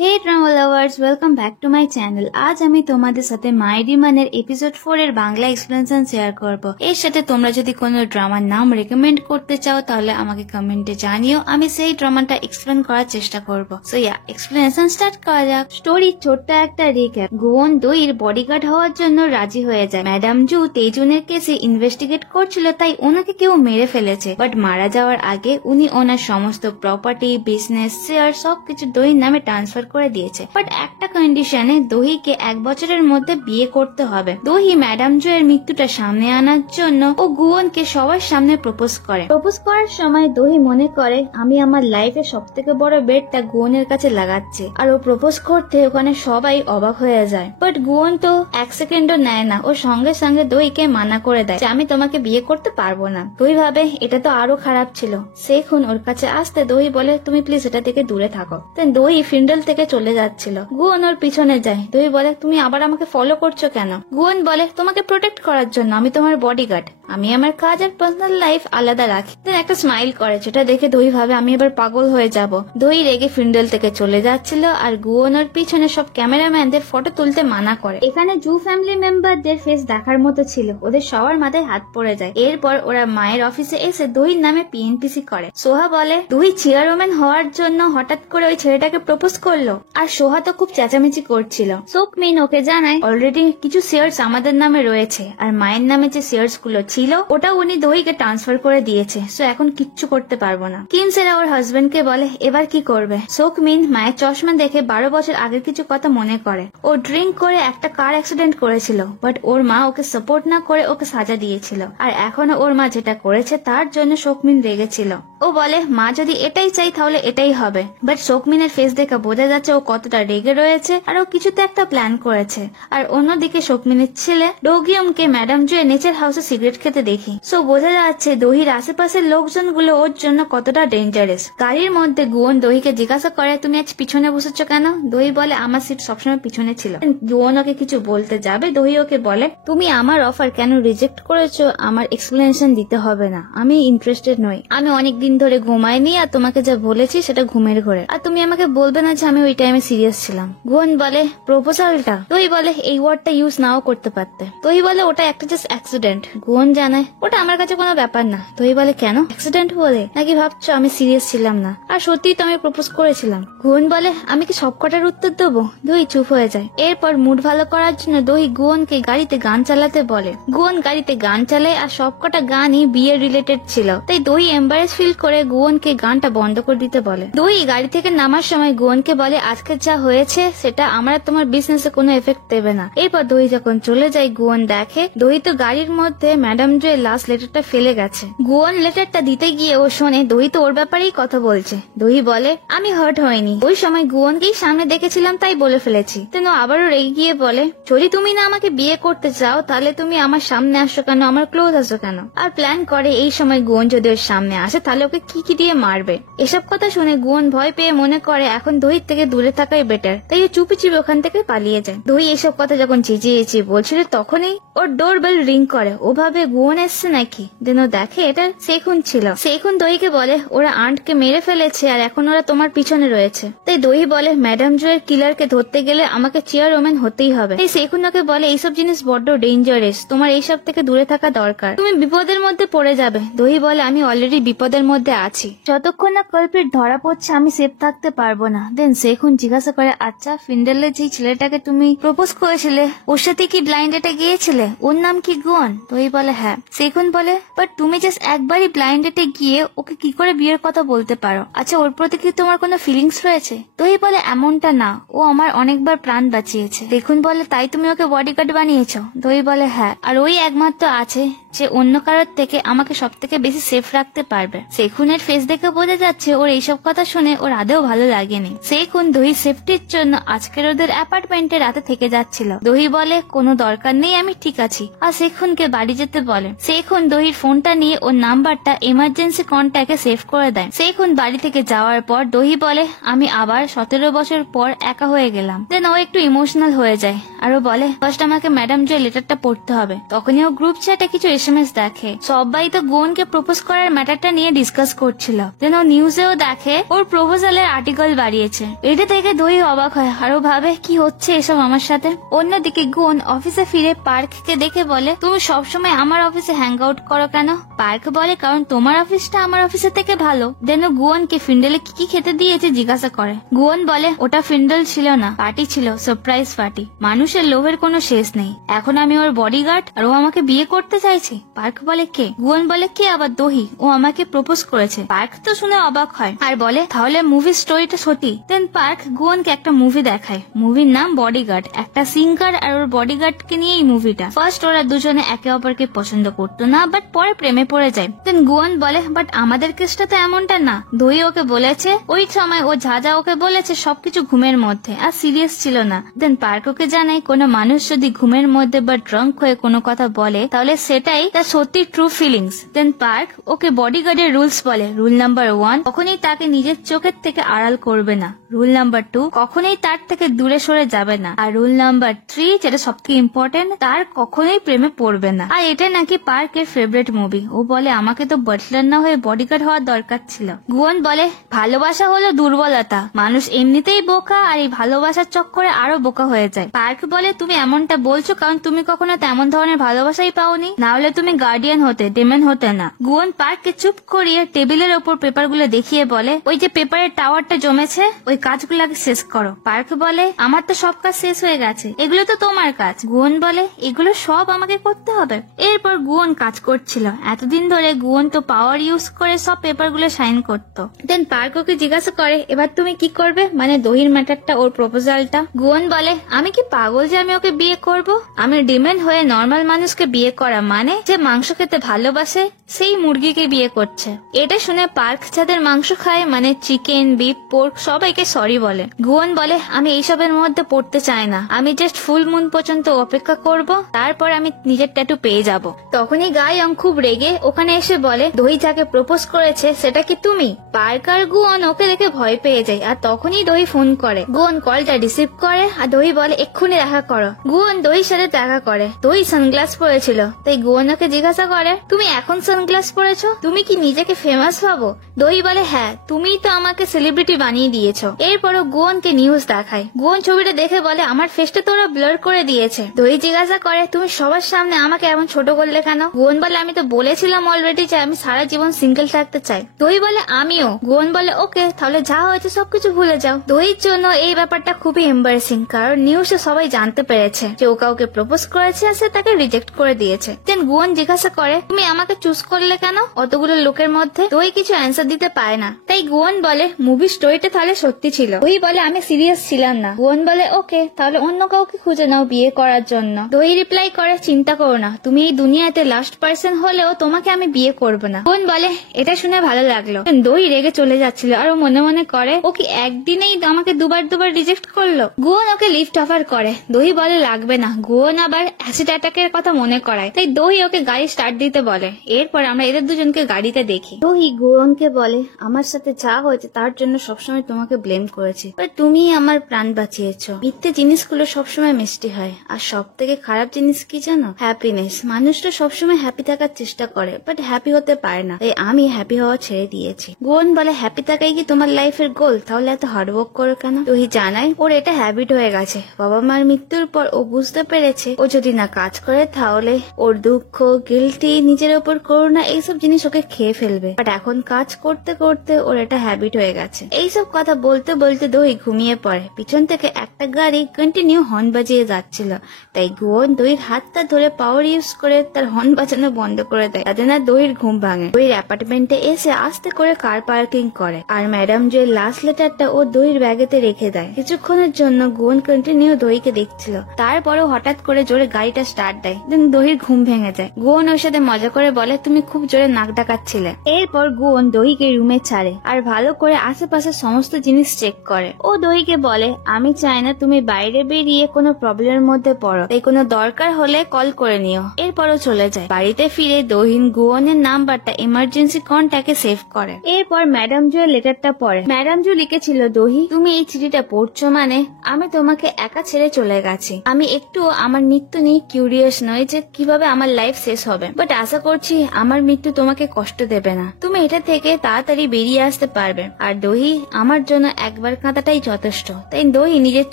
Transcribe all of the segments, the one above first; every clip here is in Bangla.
Hey drama lovers, welcome back to my channel. আজ আমি তোমাদের সাথে মাই ডিমানের এপিসোড 4 এর বাংলা এক্সপ্লেনেশন শেয়ার করব। এর সাথে তোমরা যদি কোনো ড্রামার নাম রেকমেন্ড করতে চাও তাহলে আমাকে কমেন্টে জানিও, আমি সেই ড্রামাটা এক্সপ্লেন করার চেষ্টা করব। সো এক্সপ্লেনেশন স্টার্ট করা যাক। স্টোরি ছোট্ট একটা রিক্যাপ। গোয়ন দইয়ের বডিগার্ড হওয়ার জন্য রাজি হয়ে যায়। ম্যাডাম জু তেজুনের কেসে ইনভেস্টিগেট করছিল, তাই ওনাকে কেউ মেরে ফেলেছে। বাট মারা যাওয়ার আগে উনি ওনার সমস্ত প্রপার্টি, বিজনেস, শেয়ার সবকিছু দইয়ের নামে ট্রান্সফার করে দিয়েছে। বাট একটা কন্ডিশনে, দহিকে 1 বছরের মধ্যে বিয়ে করতে হবে। দহি ম্যাডাম জু এর মৃত্যুটা সামনে আনার জন্য ও গুয়নকে সবার সামনে প্রপোজ করে। প্রপোজ করার সময় দহি মনে করে আমি আমার লাইফে সব থেকে বড় বেটটা গুয়নের কাছে লাগাচ্ছে, আর ও প্রপোজ করতে ওখানে সবাই অবাক হয়ে যায়। বাট গুয়ন তো 1 সেকেন্ডও নেয় না, ও সঙ্গে সঙ্গে দহিকে মানা করে দেয় যে আমি তোমাকে বিয়ে করতে পারবো না। দহি ভাবে এটা তো আরো খারাপ ছিল। সেখন ওর কাছে আসতে দহি বলে তুমি প্লিজ এটা থেকে দূরে থাকো। দেন দহি ফিন্ডল থেকে চলে যাচ্ছিল। গুয়ন ওর পিছনে যায়। দহি বলে তুমি আবার আমাকে ফলো করছো কেন? গুয়ন বলে তোমাকে প্রোটেক্ট করার জন্য, আমি তোমার বডিগার্ড। আমি আমার কাজ আর পার্সোনাল লাইফ আলাদা রাখি। দেন একটা স্মাইল করে, যেটা দেখে দহি ভাবে আমি এবার পাগল হয়ে যাব। দহি রেগে ফিন্ডল থেকে চলে যাচ্ছিল, আর গুয়ন ওর পিছনে সব ক্যামেরাম্যানদের ফটো তুলতে মানা করে। এখানে জু ফ্যামিলি মেম্বারদের ফেস দেখার মতো ছিল, ওদের সবার মাথায় হাত পড়ে যায়। এরপর ওরা মায়ের অফিসে এসে দহির নামে পিএনপিসি করে। সোহা বলে দহি চেয়ারম্যান হওয়ার জন্য হঠাৎ করে ওই ছেলেটাকে প্রপোজ করলো, আর সোহা তো খুব চেঁচামেচি করছিল। সোকমিন ওকে জানায় অলরেডি কিছু শেয়ারস আমাদের নামে রয়েছে, আর মায়ের নামে যে শেয়ারস গুলো ছিল ওটা উনি দহিকে ট্রান্সফার করে দিয়েছে, সো এখন কিচ্ছু করতে পারবো না। কিমসেরা ওর হাজবেন্ডকে বলে এবার কি করবে। সোকমিন মায়ের চশমা দেখে 12 বছর আগের কিছু কথা মনে করে। ও ড্রিঙ্ক করে একটা কার অ্যাক্সিডেন্ট করেছিল, বাট ওর মা ওকে সাপোর্ট না করে ওকে সাজা দিয়েছিল, আর এখনো ওর মা যেটা করেছে তার জন্য সোকমিন রেগেছিল। ও বলে মা যদি এটাই চাই তাহলে এটাই হবে। বাট সোকমিনের ফেস দেখে বোঝা যাচ্ছে ও কতটা রেগে রয়েছে, আর ও কিছুতে একটা প্ল্যান করেছে। আর অন্যদিকে সোকমিনের ছেলে ডোগিয়মকে ম্যাডাম জু এর নিচের হাউসে সিগারেট খেতে দেখি। সো বোঝা যাচ্ছে দহির আশেপাশের লোকজনগুলো ওর জন্য কতটা ডেঞ্জারাস। গাড়ির মধ্যে গুয়ন দহিকে জিজ্ঞাসা করে তুমি আজ পিছনে বসেছো কেন? দহি বলে আমার সিট সবসময় পিছনে ছিল। গুয়ন ওকে কিছু বলতে যাবে, দহি ওকে বলে তুমি আমার অফার কেন রিজেক্ট করেছো আমার এক্সপ্লেনেশন দিতে হবে না, আমি ইন্টারেস্টেড নই। আমি অনেকদিন ধরে ঘুমাইনি, আর তোমাকে যা বলেছি সেটা ঘুমের ঘরে, আর তুমি আমাকে বলবে না যে আমি ওই টাইমে সিরিয়াস ছিলাম। গুয়ন বলে প্রপোজালটা? দহি বলে এই ওয়ার্ডটা ইউজ নাও করতে পারতে। দহি বলে ওটা একটা জাস্ট অ্যাক্সিডেন্ট। গুয়ন জানায় ওটা আমার কাছে কোনো ব্যাপার না। দহি বলে কেন অ্যাক্সিডেন্ট বলে নাকি ভাবছো আমি সিরিয়াস ছিলাম না? আর সত্যিই তো আমি প্রপোজ করেছিলাম। গুয়ন বলে আমি কি সব কটার উত্তর দেবো? দহি চুপ হয়ে যায়। এরপর মুড ভালো করার জন্য দহি গুয়নকে গাড়িতে গান চালাতে বলে। গুয়ন গাড়িতে গান চালায়, আর সবকটা গানই বিয়ে রিলেটেড ছিল, তাই দহি এম্বারেস ফিল করে গুয়নকে গানটা বন্ধ করে দিতে বলে। দহি গাড়ি থেকে নামার সময় গুয়নকে বলে আজকে যা হয়েছে সেটা আমার তোমার বিজনেসে কোনো এফেক্ট দেবে না। এরপর দহি যখন চলে যায় গুয়ন দেখে দহি তো গাড়ির মধ্যে ম্যাডাম জু এর লাস্ট লেটারটা ফেলে গেছে। গুয়ন লেটারটা দিতে গিয়ে ও শোনে দহি তো ওর ব্যাপারেই কথা বলছে। দহি বলে আমি হার্ট হয়নি, ওই সময় গুয়নকেই সামনে দেখেছিলাম তাই বলে ফেলেছি। তেন আবারও রেগে গিয়ে বলে যদি তুমি না আমাকে বিয়ে করতে চাও তাহলে তুমি আমার সামনে আসছো কেন, আমার ক্লোজ আসো কেন? আর প্ল্যান করে এই সময় গুয়ন যদি ওর সামনে আসে তাহলে ওকে কি দিয়ে মারবে। এসব কথা শুনে গুয়ন ভয় পেয়ে মনে করে এখন দহির থেকে দূরে থাকাই বেটার, তাই ও চুপি চুপি ওখান থেকে পালিয়ে যায়। দহি এসব কথা যখন চেঁচিয়ে বলছিল তখনই ওর ডোর বেল রিং করে। ও ভাবে গুয়ন এসছে নাকি, দেন ও দেখে এটা সেখুন ছিল। সেখুন দহিকে বলে ওরা আন্টকে মেরে ফেলেছে আর এখন ওরা তোমার পিছনে রয়েছে। তাই দহি বলে ম্যাডাম জু এর কিলারকে ধরতে গেলে আমাকে চেয়ারম্যান হতেই হবে। তাই সেখুন ওকে বলে এইসব জিনিস বড্ড ডেঞ্জারাস, তোমার এইসব থেকে দূরে থাকা দরকার, তুমি বিপদের মধ্যে পড়ে যাবে। দহি বলে আমি অলরেডি বিপদের মধ্যে আছি, যতক্ষণ না কালপ্রিট ধরা পড়ছে আমি সেফ থাকতে পারবো না। দেন সেখুন জিজ্ঞাসা করে আচ্ছা ফিন্ডেলের যে ছেলেটাকে তুমি প্রপোজ করেছিলে ওর সাথে কি ব্লাইন্ড ডেটে গিয়েছিলে, ওর নাম কি গুয়ন? দহি বলে হ্যাঁ। সেখুন বলে বাট তুমি জাস্ট একবারই ব্লাইন্ড ডেটে গিয়ে ওকে কি করে বিয়ের কথা বলতে পারো? আচ্ছা ওর প্রতি কি তোমার কোনো ফিলিংস রয়েছে? দহি বলে এমনটা না, ও আমার অনেকবার প্রাণ বাঁচিয়েছে। দেখুন বলে তাই তুমি ওকে বডিগার্ড বানিয়েছো? দহি বলে হ্যাঁ, আর ওই একমাত্র আছে যে অন্য কারোর থেকে আমাকে সব থেকে বেশি সেফ রাখতে পারবে। সেখুনের ফেস দেখে বোঝা যাচ্ছে ওর এইসব কথা শুনে ওর আদেও ভালো লাগেনি। সেখুন দহি সেফটির জন্য আজকের ওদের অ্যাপার্টমেন্টে রাতে থেকে যাচ্ছিল। দহি বলে কোনো দরকার নেই, আমি ঠিক আছি, আর সেখুনকে বাড়ি যেতে বলে। সেখুন দহির ফোনটা নিয়ে ওর নাম্বারটা এমার্জেন্সি কন্ট্যাক্টে সেভ করে দেয়। সেখুন বাড়ি থেকে যাওয়ার পর দহি বলে আমি আবার 17 বছর পর একা হয়ে গেলাম। দেন ও একটু ইমোশনাল হয়ে যায়, আর ও বলে ফার্স্ট আমাকে ম্যাডাম জু লেটারটা পড়তে হবে। তখনই ও গ্রুপ চ্যাটে কিছু এসএমএস দেখে। সবাই তো গুয়নকে প্রপোজ করার ম্যাটারটা নিয়ে ডিসকাস করছিল। দেন ও নিউজেও দেখে ওর প্রপোজালের আর্টিকেল বাড়িয়েছে। এটা থেকে দই অবাক হয় আরো ভাবে কি হচ্ছে এসব আমার সাথে। অন্যদিকে গুয়ন অফিসে ফিরে পার্ককে দেখে বলে, তুমি সবসময় আমার অফিসে হ্যাং আউট করো কেন? পার্ক বলে, কারণ তোমার অফিসটা আমার অফিসের থেকে ভালো। দেন ও গুয়নকে ফিন্ডেলে কি খেতে দিয়েছে জিজ্ঞাসা করে। গুয়ন বলে, ওটা ফিন্ডেল ছিল না, পার্টি ছিল, সারপ্রাইজ পার্টি। মানুষের লোভের কোনো শেষ নেই। এখন আমি ওর বডিগার্ড আর ও আমাকে বিয়ে করতে চাইছে। পার্ক বলে, কে? গুয়ন বলে, কে আবার? দহি, ও আমাকে প্রপোজ করেছে। পার্ক তো শুনে অবাক হয় আর বলে, তাহলে মুভির স্টোরিটা সত্যি। দেন পার্ক গুয়নকে একটা মুভি দেখায়। মুভির নাম বডিগার্ড। একটা সিঙ্গার আর ওর বডিগার্ডকে নিয়ে এই মুভিটা। ফার্স্ট ওরা দুজনে একে অপরকে পছন্দ করতো না, বাট পরে প্রেমে পড়ে যায়। দেন গুয়ন বলে, বাট আমাদের কেসটা তো এমনটা না। দহি ওকে বলেছে ওই সময় ও যা যা ওকে বলেছে সবকিছু ঘুমের মধ্যে আর সিরিয়াস ছিল না। দেন পার্ক ওকে জানায়, কোনো মানুষ যদি ঘুমের মধ্যে বা ড্রাঙ্ক হয়ে কোনো কথা বলে তাহলে সেটাই তার সত্যি ট্রু ফিলিংস। দেন পার্ক ওকে বডিগার্ডের রুলস বলে। রুল নাম্বার 1, কখনোই তাকে নিজের চোখের থেকে আড়াল করবে না। রুল নাম্বার 2, কখনোই তার থেকে দূরে সরে যাবে না। আর রুল নাম্বার 3, যেটা সবথেকে ইম্পর্টেন্ট, তার কখনোই প্রেমে পড়বে না। আর এটা নাকি পার্কের ফেভারিট মুভি। ও বলে, আমাকে তো বাটলার না হয়ে বডিগার্ড হওয়ার দরকার ছিল। গুয়ন বলে, ভালোবাসা হলো দুর্বলতা, মানুষ এমনিতেই বোকা আর এই ভালোবাসার চক্করে আরো বোকা হয়ে যায়। পার্ক বলে, তুমি এমনটা বলছো কারণ তুমি কখনো তেমন ধরনের ভালোবাসাই পাওনি, না হলে তুমি গার্ডিয়ান হতে, ডেমন হতে না। গুয়ন পার্ককে চুপ করিয়ে টেবিলের ওপর পেপারগুলো দেখিয়ে বলে, ওই যে পেপারের টাওয়ারটা জমেছে ওই কাজগুলোকে শেষ করো। পার্ক বলে, আমার তো সব কাজ শেষ হয়ে গেছে, এগুলো তো তোমার কাজ। গুয়ন বলে, এগুলো সব আমাকে করতে হবে? এরপর গুয়ন কাজ করছিল। এতদিন ধরে গুয়ন তো পাওয়ার ইউজ করে সব পেপারগুলো সাইন করতো। দেন পার্ক ওকে জিজ্ঞাসা করে, এবার তুমি কি করবে, মানে দহির ম্যাটারটা, ওর প্রপোজালটা? গুয়ন বলে, আমি কি পাগল যে আমি ওকে বিয়ে করব? আমি ডিমেন হয়ে নর্মাল মানুষকে বিয়ে করা মানে যে মাংস খেতে ভালোবাসে সেই মুরগিকে বিয়ে করছে। এটা শুনে পার্ক যাদের মাংস খায় মানে চিকেন, বিফ, পোর্ক সবাইকে সরি বলে। গুয়ন বলে, আমি এইসবের মধ্যে পড়তে চাই না, আমি জাস্ট ফুল মুন পর্যন্ত অপেক্ষা করব, তারপর আমি নিজের ট্যাটু পেয়ে যাব। তখনই গায়ং খুব রেগে ওখানে এসে বলে, দহি যাকে প্রপোজ করেছে সেটা কি তুমি? পার্ক আর গুয়ন ওকে দেখে ভয় পেয়ে যায়। আর তখনই দহি ফোন করে। গুয়ন কলটা রিসিভ করে আর দহি বলে, এক্ষুনি দেখা করো। গুয়ন দহির সাথে দেখা করে। দহি সানগ্লাস পরেছিল, তাই গুয়ন ওকে জিজ্ঞাসা করে, তুমি এখন সানগ্লাস পরেছো, তুমি কি নিজেকে ফেমাস ভাবো? দহি বলে, হ্যাঁ, তুমিই তো আমাকে সেলিব্রিটি বানিয়ে দিয়েছো। এরপরও গুয়নকে নিউজ দেখায়। গুয়ন ছবিটা দেখে বলে, আমার ফেসটা তো ওরা ব্লার করে দিয়েছে। দহি জিজ্ঞাসা করে, তুমি সবার সামনে আমাকে এমন ছোট করলে কেন? গুয়ন বলে, আমি তো বলেছিলাম অলরেডি যে আমি সারা জীবন সিঙ্গেল থাকতে চাই। দহি বলে, আমিও। গুয়ন বলে, ওকে, তাহলে যা হয়েছে সবকিছু ভুলে যাও। দহির জন্য এই ব্যাপারটা খুবই এম্বারেসিং, কারণ নিউজে সবাই জানতে পেরেছে যে ও কাউকে প্রপোজ করেছে আর সে তাকে রিজেক্ট করে দিয়েছে। দেন গুয়ন জিজ্ঞাসা করে, তুমি আমাকে চুজ করলে কেন অতগুলো লোকের মধ্যে? দহি কিছু অ্যান্সার দিতে পারে না। তাই গুয়ন বলে, মুভি স্টোরিটা তাহলে সত্যি ছিল। দহি বলে, আমি সিরিয়াস ছিলাম না। গুয়ন বলে, ওকে, তাহলে অন্য কাউকে খুঁজে নাও বিয়ে করার জন্য। দহি রিপ্লাই করে, চিন্তা করো না, তুমি এই দুনিয়াতে লাস্ট পার্সন হলেও তোমাকে আমি বিয়ে করবো না। গুয়ন বলে, এটা শুনে ভালো লাগলো। দহি রেগে চলে যাচ্ছিল আর ও মনে মনে করে, ও কি একদিনেই আমাকে দুবার রিজেক্ট করলো? গুয়ন ওকে লিফট অফার করে। দহি বলে, লাগবে না। গুয়ন আবার অ্যাসিড অ্যাটাকের কথা মনে করায়, তাই দহি ওকে গাড়ি স্টার্ট দিতে বলে। এরপর আমরা এদের দুজনকে গাড়িতে দেখি। দহি গুয়নকে বলে, আমার সাথে যা হয়েছে তার জন্য সবসময় তোমাকে ব্লেম করেছি, তুমি আমার প্রাণ বাঁচিয়েছো। মিথ্যে জিনিসগুলো সবসময় মিষ্টি হয়, আর সব থেকে খারাপ জিনিস কি জানো? হ্যাপিনেস। মানুষটা সবসময় হ্যাপি থাকার চেষ্টা করে, বাট হ্যাপি হতে পারে না, তাই আমি হ্যাপি হওয়া ছেড়ে দিয়েছি। গুয়ন বলে, হ্যাপি থাকাই কি তোমার লাইফের গোল? তাহলে এত হার্ডওয়ার্ক করো কেন? দহি জানায়, ওর এটা হ্যাবিট হয়ে গেছে। বাবা মার মৃত্যুর পর ও বুঝতে পেরেছে ও যদি না কাজ করে তাহলে ওর দুঃখ, গিল্টি, নিজের ওপর করুণা এইসব জিনিস ওকে খেয়ে ফেলবে। বাট এখন কাজ করতে করতে ওর এটা হ্যাবিট হয়ে গেছে। এইসব কথা বলতে বলতে দহি ঘুমিয়ে পড়ে। পিছন থেকে একটা গাড়ি কন্টিনিউ হর্ন বাজিয়ে যাচ্ছিল, তাই গুয়ন দহির হাতটা ধরে পাওয়ার ইউজ করে তার হর্ন বাজানো বন্ধ করে দেয়, তাতে না দহির ঘুম ভাঙে। দহির অ্যাপার্টমেন্টে এসে আস্তে করে কার পার্কিং করে আর ম্যাডাম যে লাস্ট লেটারটা ও দহির ব্যাগেতে রেখে দেয়। কিছুক্ষণের জন্য গুয়ন কন্টিনিউ দহিকে দেখছিল, তারপরেও হঠাৎ করে জোরে গাড়িটা স্টার্ট দেয়। দেন দহির ঘুম ভেঙে যায়। গুয়ন ওর সাথে মজা করে বলে, তুমি তুমি খুব জোরে নাক ডাকাচ্ছিলে। এরপর গুয়ন দহিকে রুমে ছাড়ে আর ভালো করে আশেপাশে সমস্ত জিনিস চেক করে। ও দহিকে বলে, আমি চাই না তুমি বাইরে বেরিয়ে কোনো প্রবলেমের মধ্যে পড়ো, তাই কোনো দরকার হলে কল করে নিও। এরপরও চলে যায়। বাড়িতে ফিরে দহিন গুয়নের নাম্বারটা ইমার্জেন্সি কন্ট্যাক্টে সেভ করে। এরপর ম্যাডাম জু এর লেটারটা পড়ে। ম্যাডাম জু লিখেছিল, দহি তুমি এই চিঠিটা পড়ছো মানে আমি তোমাকে একা ছেড়ে চলে গেছি। আমি একটু আমার মৃত্যু নিয়ে কিউরিয়াস নই যে কিভাবে আমার লাইফ শেষ হবে, বাট আশা করছি আমার মৃত্যু তোমাকে কষ্ট দেবে না, তুমি এটা থেকে তাড়াতাড়ি বেরিয়ে আসতে পারবে। আর দহি আমার জন্য একবার কাঁদাটাই যথেষ্ট। তাই দহি নিজের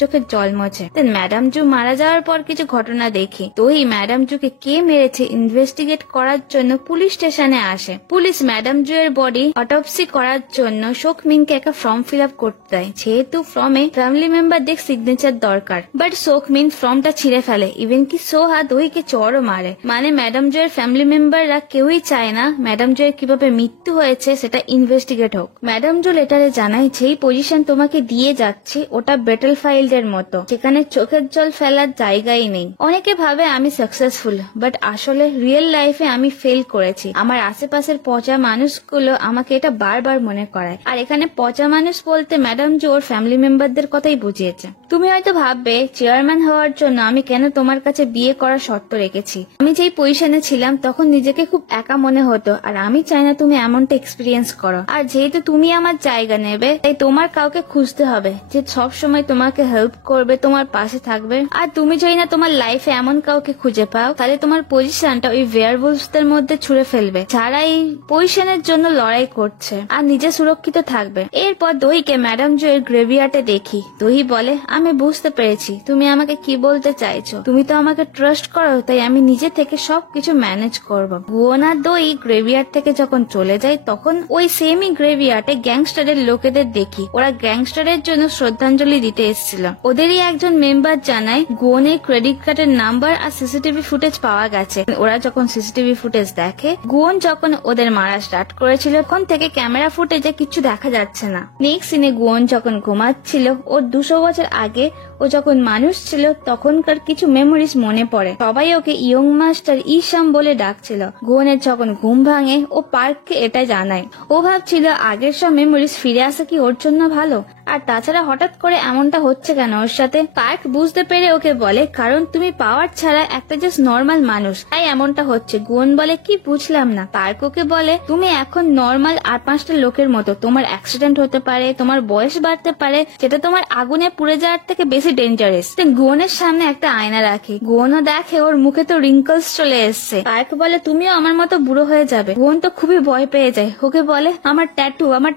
চোখে জল মোছে। ম্যাডাম জু মারা যাওয়ার পর কিছু ঘটনা দেখি। দহি ম্যাডাম জুকে কে মেরেছে ইনভেস্টিগেট করার জন্য পুলিশ স্টেশনে আসে। পুলিশ ম্যাডাম জু এর বডি অটোপসি করার জন্য সোকমিনকে একটা ফর্ম ফিল আপ করতে দেয়, যেহেতু ফর্মে ফ্যামিলি মেম্বারদের সিগনেচার দরকার। বাট সোকমিন ফর্মটা ছিঁড়ে ফেলে, ইভেন কি সোহা দহিকে চড়ও মারে। মানে ম্যাডাম জু এর ফ্যামিলি মেম্বাররা কেউই চায় না ম্যাডাম জু এর কিভাবে মৃত্যু হয়েছে সেটা ইনভেস্টিগেট হোক। ম্যাডাম জু লেটারে জানায়, যেই পজিশন তোমাকে দিয়ে যাচ্ছে ওটা ব্যাটল ফাইল্ড এর মতো, যেখানে চোখের জল ফেলার জায়গাই নেই। অনেকে ভাবে আমি সাকসেসফুল, বাট আসলে রিয়েল লাইফে আমি ফেল করেছি। আমার আশেপাশের পচা মানুষগুলো আমাকে এটা বারবার মনে করায়। আর এখানে পচা মানুষ বলতে ম্যাডাম জু ওর ফ্যামিলি মেম্বারদের কথাই বুঝিয়েছে। তুমি হয়তো ভাববে চেয়ারম্যান হওয়ার জন্য আমি কেন তোমার কাছে বিয়ে করার শর্ত রেখেছি। আমি যেই পজিশনে ছিলাম তখন নিজেকে খুব একা মনে হতো, আর আমি চাই না তুমি এমনটা এক্সপিরিয়েন্স করো। আর যেহেতু তুমি আমার জায়গা নেবে, তাই তোমার কাউকে খুঁজতে হবে যে সব সময় তোমাকে হেল্প করবে, তোমার পাশে থাকবে। আর তুমি যদি না তোমার লাইফে এমন কাউকে খুঁজে পাও, তাহলে তোমার পজিশনটা ওই ওয়্যারউলভসদের মধ্যে ছুড়ে ফেলবে, যারা এই পজিশনের জন্য লড়াই করছে, আর নিজে সুরক্ষিত থাকবে। এরপর দহিকে ম্যাডাম জু এর গ্রেভিয়ার্ডে দেখি। দহি বলে, আমি বুঝতে পেরেছি তুমি আমাকে কি বলতে চাইছো। তুমি তো আমাকে ট্রাস্ট করো, তাই আমি নিজে থেকে সবকিছু ম্যানেজ করবো। গুয়ন আর দহি গ্রেভিয়ার্ড থেকে যখন চলে যায়, তখন ওই সেমই গ্রেভিয়ার্ডে গ্যাংস্টারের লোকেদের দেখি। ওরা গ্যাংস্টারের জন্য শ্রদ্ধাঞ্জলি দিতে এসেছিল। ওদেরই একজন মেম্বার জানায় গুয়নের ক্রেডিট কার্ডের নাম্বার আর সিসিটিভি ফুটেজ পাওয়া গেছে। ওরা যখন সিসিটিভি ফুটেজ দেখে, গুয়ন যখন ওদের মারা স্টার্ট করেছিল তখন থেকে ক্যামেরা ফুটেজে কিছু দেখা যাচ্ছে না। নেক্সট সিনে গুয়ন যখন ঘুমাচ্ছিল, ওর 200 বছর আগে ও যখন মানুষ ছিল তখনকার কিছু মেমোরিজ মনে পড়ে। সবাই ওকে ইয়ং মাস্টার ইশাম বলে ডাকছিল। গুয়নের যখন ঘুম ভাঙে, ও পার্ককে এটা জানায়। ও ভাবছিল আগের সব মেমোরিজ ফিরে আসা কি ওর জন্য ভালো, আর তাছাড়া হঠাৎ করে এমনটা হচ্ছে কেন ওর সাথে। পার্ক বুঝতে পেরে ওকে বলে, কারণ তুমি পাওয়ার ছাড়া একটা জাস্ট নর্মাল মানুষ, তাই এমনটা হচ্ছে। গুয়ন বলে, কি বুঝলাম না। পার্ক ওকে বলে, তুমি এখন নর্মাল আর 5টা লোকের মতো, তোমার অ্যাক্সিডেন্ট হতে পারে, তোমার বয়স বাড়তে পারে, যেটা তোমার আগুনে পুড়ে যাওয়ার থেকে বেশি ডেঞ্জারাস। গুয়নের সামনে একটা আয়না রাখে। গুয়নও দেখে ওর মুখে তো রিঙ্কলস চলে এসছে। পার্ক বলে, তুমিও আমার মতো বুড়ো হয়ে যাবে। গুয়ন তো খুবই ভয় পেয়ে যায়। ওকে বলে, আমার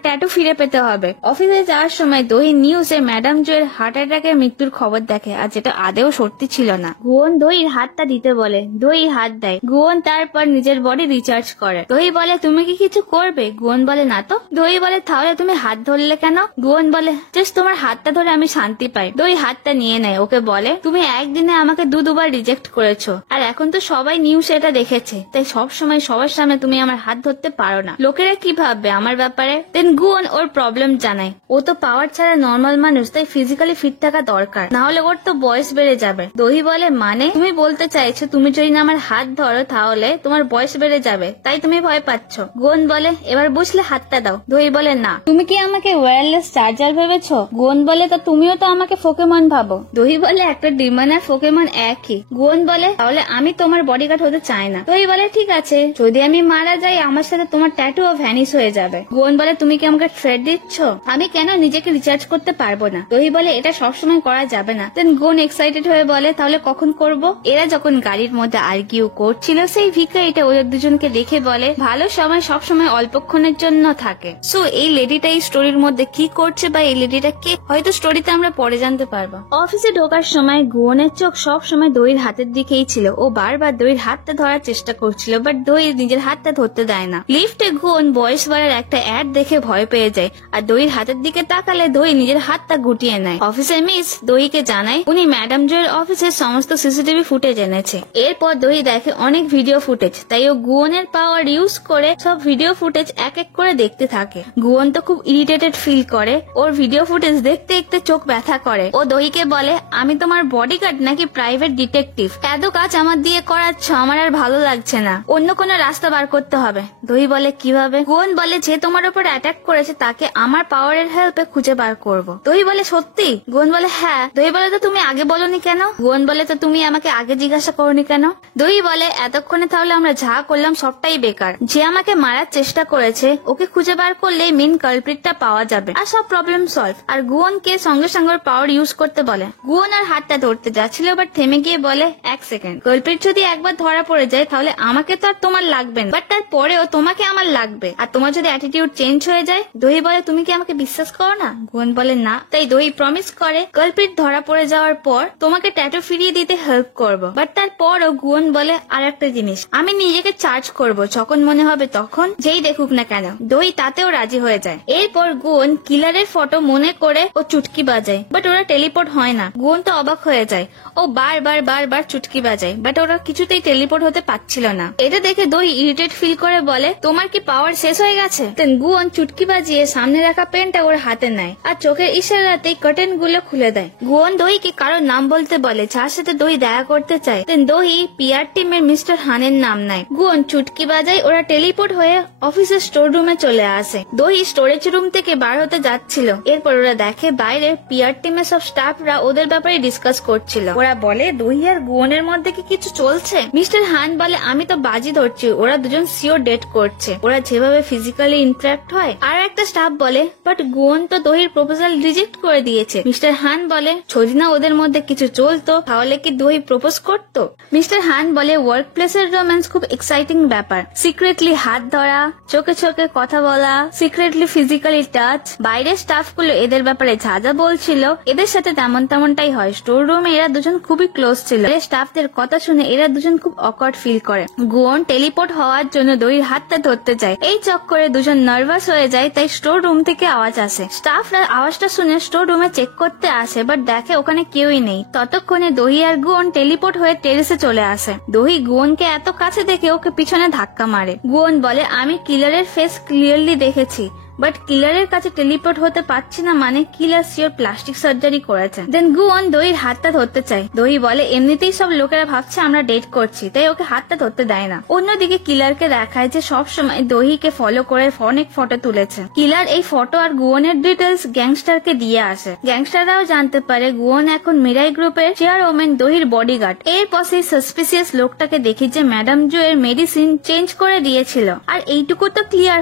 ট্যাটু ফিরে পেতে হবে। অফিসে যাওয়ার সময় দহি নিউজে ম্যাডাম জু এর হার্ট অ্যাটাকের মৃত্যুর খবর দেখে, আর যেটা আদেও সত্যি ছিল না। গুয়ন দহির হাতটা দিতে বলে, দহি হাত দেয়। গুয়ন তারপর নিজের বডি রিচার্জ করে। দহি বলে, তুমি কি কিছু করবে? গুয়ন বলে, না তো। দহি বলে, তাহলে তুমি হাত ধরলে কেন? গুয়ন বলে, জাস্ট তোমার হাতটা ধরে আমি শান্তি পাই। দহি হাতটা নিয়ে নেয়। ওকে বলে, তুমি একদিনে আমাকে দুবার রিজেক্ট করেছো, আর এখন তো সবাই নিউজে এটা দেখেছে, তাই সব সময় সবার সামনে তুমি আমার হাত ধরতে পারো না। লোকেরা কি ভাববে আমার ব্যাপারে? দেন গুয়ন ওর প্রবলেম জানায়। ও তো পাওয়ার ছাড়া নর্মাল মানুষ, তাই ফিজিক্যালি ফিট থাকা দরকার, না হলে ওর তো বয়স বেড়ে যাবে। দহি বলে, মানে তুমি বলতে চাইছো তুমি যদি না আমার হাত ধরো তাহলে তোমার বয়স বেড়ে যাবে, তাই তুমি ভয় পাচ্ছ? গুয়ন বলে, এবার বুঝলে হাতটা দাও। দহি বলে, না। তুমি কি আমাকে ওয়্যারলেস চার্জার ভেবেছো? গুয়ন বলে, তা তুমিও তো আমাকে পোকেমন ভাবো। দহি বলে, একটা ডিমন আর পোকেমন একই। গুয়ন বলে, তাহলে আমি তোমার বডিগার্ড হতে চাই না। দহি বলে, ঠিক আছে, যদি আমি মারা যাই আমার সাথে তোমার ট্যাটুও ভ্যানিশ হয়ে যাবে। গুয়ন বলে, তুমি কি আমাকে থ্রেট দিচ্ছ? আমি কেন নিজেকে রিচার্জ করতে পারবো না? দহি বলে, এটা সবসময় করা যাবে না। দেন গুয়ন এক্সাইটেড হয়ে বলে, তাহলে কখন করব? এরা যখন গাড়ির মধ্যে আর্গিউ করছিল, সেই ভিখারিটা ওদের দুজনকে দেখে বলে, ভালো সময় সবসময় অল্পক্ষণের জন্য থাকে। সো এই লেডিটা এই স্টোরির মধ্যে কি করছে বা এই লেডিটা কে, হয়তো স্টোরিতে আমরা পরে জানতে পারবো। অফিসে ঢোকার সময় গুয়নের চোখ সব সময় দহির হাতের দিকেই ছিল। ও বারবার দহির হাতটা ধরার চেষ্টা করছিল, বাট দহি নিজের হাতটা ধরতে দেয় না। লিফটে গুয়ন বয়স বাড়ার একটা অ্যাড দেখে ভয় পেয়ে যায়, আর দহির হাতের দিকে তাকালে দহি নিজের হাতটা গুটিয়ে নেয়। অফিসের মিস দহিকে জানায় উনি ম্যাডাম জু এর অফিসের সমস্ত সিসিটিভি ফুটেজ এনেছে। এরপর দহি দেখে অনেক ভিডিও ফুটেজ, তাই ও গুয়নের পাওয়ার ইউজ করে সব ভিডিও ফুটেজ এক এক করে দেখতে থাকে। গুয়ন তো খুব ইরিটেটেড ফিল করে। ওর ভিডিও ফুটেজ দেখতে দেখতে চোখ ব্যথা করে। ও দহিকে বলে, আমি তোমার বডিগার্ড নাকি প্রাইভেট ডিটেকটিভ? এত কাজ আমার দিয়ে করাচ্ছ, আমার আর ভালো লাগছে না। অন্য কোনো কোনো রাস্তা বার করতে হবে। দহি বলে কিভাবে? গুয়ন বলে যে তোমার উপর অ্যাটাক করেছে তাকে আমার পাওয়ারের হেল্পে খুঁজে বার করব। দহি বলে সত্যি? গুয়ন বলে হ্যাঁ। দহি বলে তো তুমি আগে বলনি কেন? গুয়ন বলে তো তুমি আমাকে আগে জিজ্ঞাসা করনি কেন? দহি বলে এতক্ষণে তাহলে আমরা যা করলাম সবটাই বেকার। যে আমাকে মারার চেষ্টা করেছে ওকে খুঁজে বার করলে মেন কালপ্রিটটা পাওয়া যাবে আর সব প্রবলেম সলভ। আর গুয়নকে সঙ্গে সঙ্গে পাওয়ার ইউজ করতে বলে। গুয়ন আর হাতটা ধরতে যাচ্ছিল বাট থেমে গিয়ে বলে এক সেকেন্ড, কালপ্রিট যদি একবার ধরা পড়ে যায় তাহলে আমাকে তো আর তোমার লাগবে না, বাট তারপরেও তোমাকে আমার লাগবে। আর তোমার যদি অ্যাটিটিউড চেঞ্জ হয়ে যায়। দহি বলে তুমি কি আমাকে বিশ্বাস করো না? গুয়ন বলে না। তাই দহি প্রমিস করে কালপ্রিট ধরা পড়ে যাওয়ার পর তোমাকে ট্যাটু ফিরিয়ে দিতে হেল্প করব। বাট তারপরও গুয়ন বলে আর একটা জিনিস, আমি নিজেকে চার্জ করব যখন মনে হবে তখন, যেই দেখুক না কেন। দহি তাতেও রাজি হয়ে যায়। এরপর গুয়ন কিলারের ফটো মনে করে ও চুটকি বাজায়, বাট ওরা টেলিপোর্ট হয় না। গুয়ন তো অবাক হয়ে যায়। ও বারবার চুটকি বাজায়, বাট ওরা কিছুতেই টেলিপোর্ট হতে পারছিল না। এটা দেখে দহি ইরিটেট ফিল করে বলে তোমার কি পাওয়ার শেষ হয়ে গেছে? দেন গুয়ন চুটকি বাজিয়ে সামনে রাখা পেনটা ওর হাতে নেয় আর চোখের ইশারাতেই কার্টেন গুলো খুলে দেয়। গুয়ন দহিকে কারো নাম বলতে বলে যার সাথে দহি দেখা করতে চায়। দেন দহি পিআর টিমের মিস্টার হানের নাম নেয়। গুয়ন চুটকি বাজায়, ওরা টেলিপোর্ট হয়ে অফিসের স্টোর রুমে চলে আসে। দহি স্টোরেজ রুম থেকে বার হতে যাচ্ছিল। এরপর ওরা দেখে বাইরে পিআর টিমের সব স্টাফরা ওদের ব্যাপারে ডিসকাস করছিল। ওরা বলে দহি আর গুয়নের মধ্যে কি কিছু চলছে? মিস্টার হান বলে আমি তো বাজি ধরছি ওরা দুজন সিওর ডেট করছে, ওরা যেভাবে ফিজিক্যালি ইন্টারাক্ট হয়। আর একটা স্টাফ বলে বাট গুয়ন তো দহির প্রপোজাল রিজেক্ট করে দিয়েছে। মিস্টার হান বলে যদি না ওদের মধ্যে কিছু চলতো তাহলে কি দহি প্রপোজ করতো? মিস্টার হান বলে ওয়ার্ক প্লেসের রোম্যান্স খুব এক্সাইটিং ব্যাপার, সিক্রেটলি হাত ধরা, চোখে চোখে কথা বলা, সিক্রেটলি ফিজিক্যালি টাচ। বাইরের স্টাফ গুলো এদের ব্যাপারে যা যা বলছিল এদের সাথে তেমনটাই হয়। স্টোর রুমে এরা দুজন খুবই ক্লোজ ছিল। স্টাফদের কথা শুনে এরা দুজন খুব অকওয়ার্ড ফিল করে। গুয়ন টেলিপোর্ট হওয়ার জন্য দহির হাতটা ধরতে যায়। এই চক্করে দুজন নার্ভাস হয়ে যায়, তাই স্টোর রুম থেকে আওয়াজ আসে। স্টাফরা আওয়াজটা শুনে স্টোর রুমে চেক করতে আসে, বাট দেখে ওখানে কেউই নেই। ততক্ষণে দহি আর গুয়ন টেলিপোর্ট হয়ে টেরেসে চলে আসে। দহি গুয়নকে এত কাছে দেখে ওকে পিছনে ধাক্কা মারে। গুয়ন বলে আমি কিলারের ফেস ক্লিয়ারলি দেখেছি, বাট কিলারের কাছে টেলিপোর্ট হতে পারছি না, মানে কিলার সিওর প্লাস্টিক সার্জারি করেছে। দেন গুয়ন দহির হাতটা ধরতে চায়। দহি বলে এমনিতেই সব লোকেরা ভাবছে আমরা ডেট করছি, তাই ওকে হাতটা ধরতে দেয় না। অন্যদিকে কিলারকে দেখায় যে সবসময় দহিকে ফলো করে অনেক ফটো তুলেছে। কিলার এই ফটো আর গুয়নের ডিটেলস গ্যাংস্টারকে দিয়ে আসে। গ্যাংস্টাররাও জানতে পারে গুয়ন এখন মিরাই গ্রুপের চেয়ারওম্যান দহির বডিগার্ড। এরপর সেই সাসপিসিয়াস লোকটাকে দেখি যে ম্যাডাম জো এর মেডিসিন চেঞ্জ করে দিয়েছিল। আর এইটুকু তো ক্লিয়ার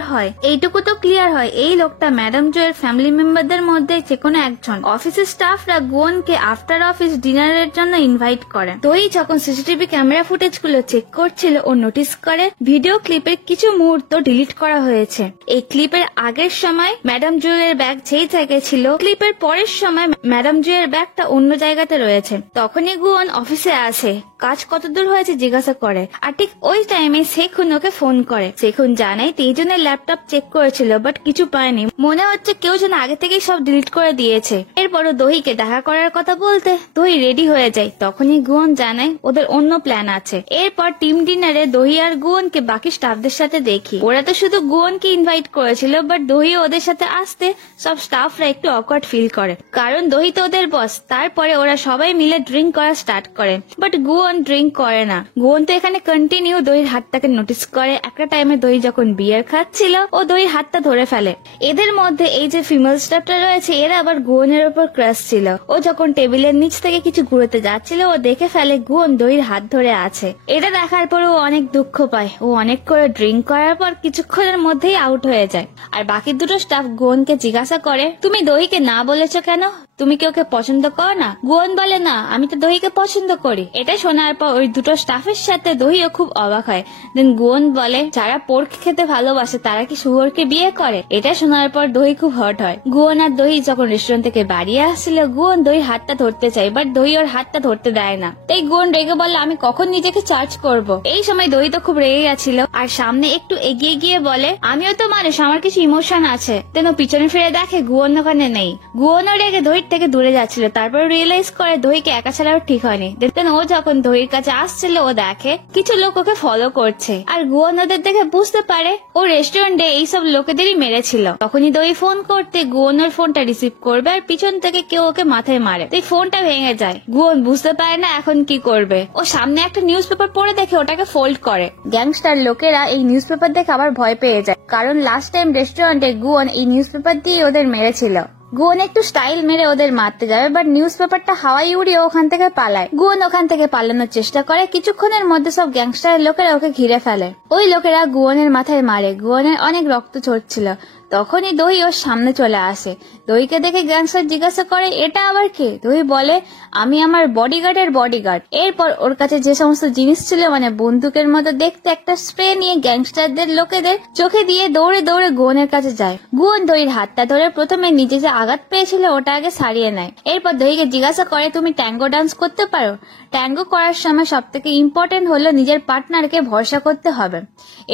হয় এই লোকটা ম্যাডাম জো এর ফ্যামিলি মেম্বারদের মধ্যে যে কোনো একজন। অফিসের স্টাফরা গুয়নকে আফটার অফিস ডিনারের জন্য ইনভাইট করে। দহি যখন সিসিটিভি ক্যামেরা ফুটেজ গুলো চেক করছিল ও নোটিস করে ভিডিও ক্লিপের কিছু মুহূর্ত ডিলিট করা হয়েছে। এই ক্লিপের আগের সময় ম্যাডাম জো এর ব্যাগ যেই জায়গায় ছিল, ক্লিপের পরের সময় ম্যাডাম জো এর ব্যাগটা অন্য জায়গাতে রয়েছে। তখনই গুয়ন অফিসে আসে, কাজ কতদূর হয়েছে জিজ্ঞাসা করে। আর ঠিক ওই টাইমে শেখুন ওকে ফোন করে। শেখুন জানায় তেজনের ল্যাপটপ চেক করেছিল বাট কিছু পায়নি, মনে হচ্ছে কেউ যেন আগে থেকেই সব ডিলিট করে দিয়েছে। এরপরও দহিকে দেখা করার কথা বলতে দহি রেডি হয়ে যায়। তখনই গুয়ন জানায় ওদের অন্য প্ল্যান আছে। এরপর টিম ডিনারে দহি আর গুয়নকে বাকি স্টাফদের সাথে দেখি। ওরা তো শুধু গুয়নকে ইনভাইট করেছিল, বাট দহি ওদের সাথে আসতে সব স্টাফরা একটু অকওয়ার্ড ফিল করে, কারণ দহি তো ওদের বস। তারপরে ওরা সবাই মিলে ড্রিঙ্ক করা স্টার্ট করে, বাট গুয়ন ড্রিঙ্ক করে না। গুয়ন তো এখানে কন্টিনিউ দহির হাতটাকে নোটিস করে। একটা টাইমে দহি যখন বিয়ার খাচ্ছিল ও দহির হাতটা ধরে ফেলে। এদের মধ্যে এই যে ফিমেল স্টাফটা রয়েছে এরা আবার গুয়নের উপর ক্রাশ ছিল। ও যখন টেবিলের নিচ থেকে কিছু ঘুরতে যাচ্ছিল ও দেখে ফেলে গুয়ন দহির হাত ধরে আছে। এটা দেখার পর ও অনেক দুঃখ পায়। ও অনেক করে ড্রিঙ্ক করার পর কিছুক্ষণের মধ্যেই আউট হয়ে যায়। আর বাকি দুটো স্টাফ গুয়নকে জিজ্ঞাসা করে তুমি দহিকে না বলেছো কেন, তুমি কি ওকে পছন্দ করো না? গুয়ন বলে না, আমি তো দহিকে পছন্দ করি। এটা শোনার পর ওই দুটো স্টাফের সাথে দহিও খুব অবাক হয়। দেন গুয়ন বলে যারা পোর্ক খেতে ভালোবাসে তারা কি শুয়োরকে বিয়ে করে? এটা শোনার পর দহি খুব হট হয়। গুয়ন আর দহি যখন রেস্টুরেন্ট থেকে বাড়ি আসছিল, গুয়ন দহির হাতটা ধরতে চায়, বাট দহি ওর হাতটা ধরতে দেয় না। তাই গুয়ন রেগে বলে আমি কখন নিজেকে চার্জ করব। এই সময় দহি তো খুব রেগে গেছিল আর সামনে একটু এগিয়ে গিয়ে বলে আমিও তো মানুষ, আমার কিছু ইমোশন আছে। দেন ও পিছনে ফিরে দেখে গুয়ন ওখানে নেই। গুয়নও রেগে দহির থেকে দূরে যাচ্ছিল, তারপর রিয়েলাইজ করে দহিকে একা ছাড়াও ঠিক হয়নি। দেন ও যখন দহির কাছে আসছিল ও দেখে কিছু লোক ওকে ফলো করছে, আর গুয়ন ওদের দেখে বুঝতে পারে ও রেস্টুরেন্টে এইসব লোকেদেরই মেরেছিল। তখনই দহি ফোন করতে গুয়ন ওর ফোনটা রিসিভ করবে আর পিছন থেকে কেউ ওকে মাথায় মারে, তাই ফোনটা ভেঙে যায়। গুয়ন বুঝতে পারে না এখন কি করবে। ও সামনে একটা নিউজ পেপার পড়ে দেখে ওটাকে ফোল্ড করে। গ্যাংস্টার লোকেরা এই নিউজ পেপার দেখে আবার ভয় পেয়ে যায়, কারণ লাস্ট টাইম রেস্টুরেন্টে গুয়ন এই নিউজ পেপার দিয়ে ওদের মেরেছিল। গুয়ন একটু স্টাইল মেরে ওদের মারতে যাবে, বাট নিউজ পেপারটা হাওয়ায় উড়িয়ে ওখান থেকে পালায়। গুয়ন ওখান থেকে পালানোর চেষ্টা করে, কিছুক্ষণের মধ্যে সব গ্যাংস্টারের লোকেরা ওকে ঘিরে ফেলে। ওই লোকেরা গুয়নের মাথায় মারে, গুয়নের অনেক রক্ত ঝরছিল। তখনই দহি ওর সামনে চলে আসে। দহিকে দেখে গ্যাংস্টার জিজ্ঞাসা করে এটা আবার কে? দহি বলে আমি আমার বডিগার্ডের বডিগার্ড। এরপর ওর কাছে যে সমস্ত জিনিস ছিল, মানে বন্দুকের মতো দেখতে একটা স্প্রে নিয়ে গ্যাংস্টারদের লোকেদের চোখে দিয়ে দৌড়ে দৌড়ে গুয়নের কাছে যায়। গুয়ন দহির হাতটা ধরে প্রথমে নিজে যে আঘাত পেয়েছিল ওটা আগে সারিয়ে নেয়। এরপর দহিকে জিজ্ঞাসা করে তুমি ট্যাঙ্গো ডান্স করতে পারো? ট্যাঙ্গো করার সময় সব থেকে ইম্পর্টেন্ট হলো নিজের পার্টনারকে ভরসা করতে হবে।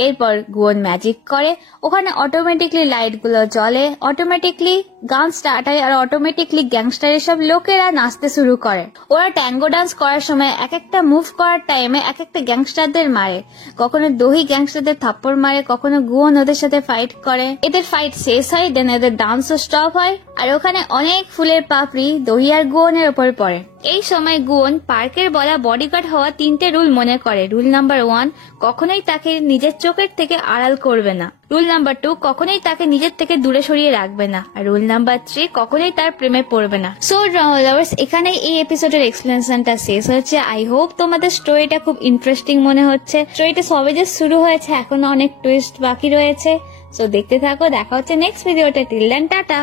এরপর গুয়ন ম্যাজিক করে, ওখানে অটোমেটিকলি লাইট গুলো জ্বলে, অটোমেটিকলি গান স্টার্ট হয়, আর অটোমেটিকলি গ্যাংস্টারের সব লোকেরা নাচতে শুরু করে। ওরা ট্যাঙ্গো ডান্স করার সময় এক একটা মুভ করার টাইমে এক একটা গ্যাংস্টারদের মারে। কখনো দহি গ্যাংস্টারদের থাপ্পড় মারে, কখনো গুয়ন ওদের সাথে ফাইট করে। এদের ফাইট শেষ হয়, দেন এদের ডান্সও স্টপ হয়, আর ওখানে অনেক ফুলের পাপড়ি দহি আর গুয়নের ওপর পড়ে। এই সময় গুয়ন পার্কের বলা বডিগার্ড হওয়া 3টে রুল মনে করে। রুল নাম্বার 1, কখনোই তাকে নিজের চোখের থেকে আড়াল করবে না। রুল নাম্বার 2, কখনোই তাকে নিজের থেকে দূরে সরিয়ে রাখবে না। আর রুল নাম্বার 3, কখনোই তার প্রেমে পড়বে না। সো ড্রামা লাভার্স, এখানে এই এপিসোডের এক্সপ্লেনেশনটা শেষ হচ্ছে। আই হোপ তোমাদের স্টোরিটা খুব ইন্টারেস্টিং মনে হচ্ছে। স্টোরিটা সবে যে শুরু হয়েছে, এখনো অনেক টুইস্ট বাকি রয়েছে। সো দেখতে থাকো, দেখা হচ্ছে নেক্সট ভিডিওতে। Till then tata.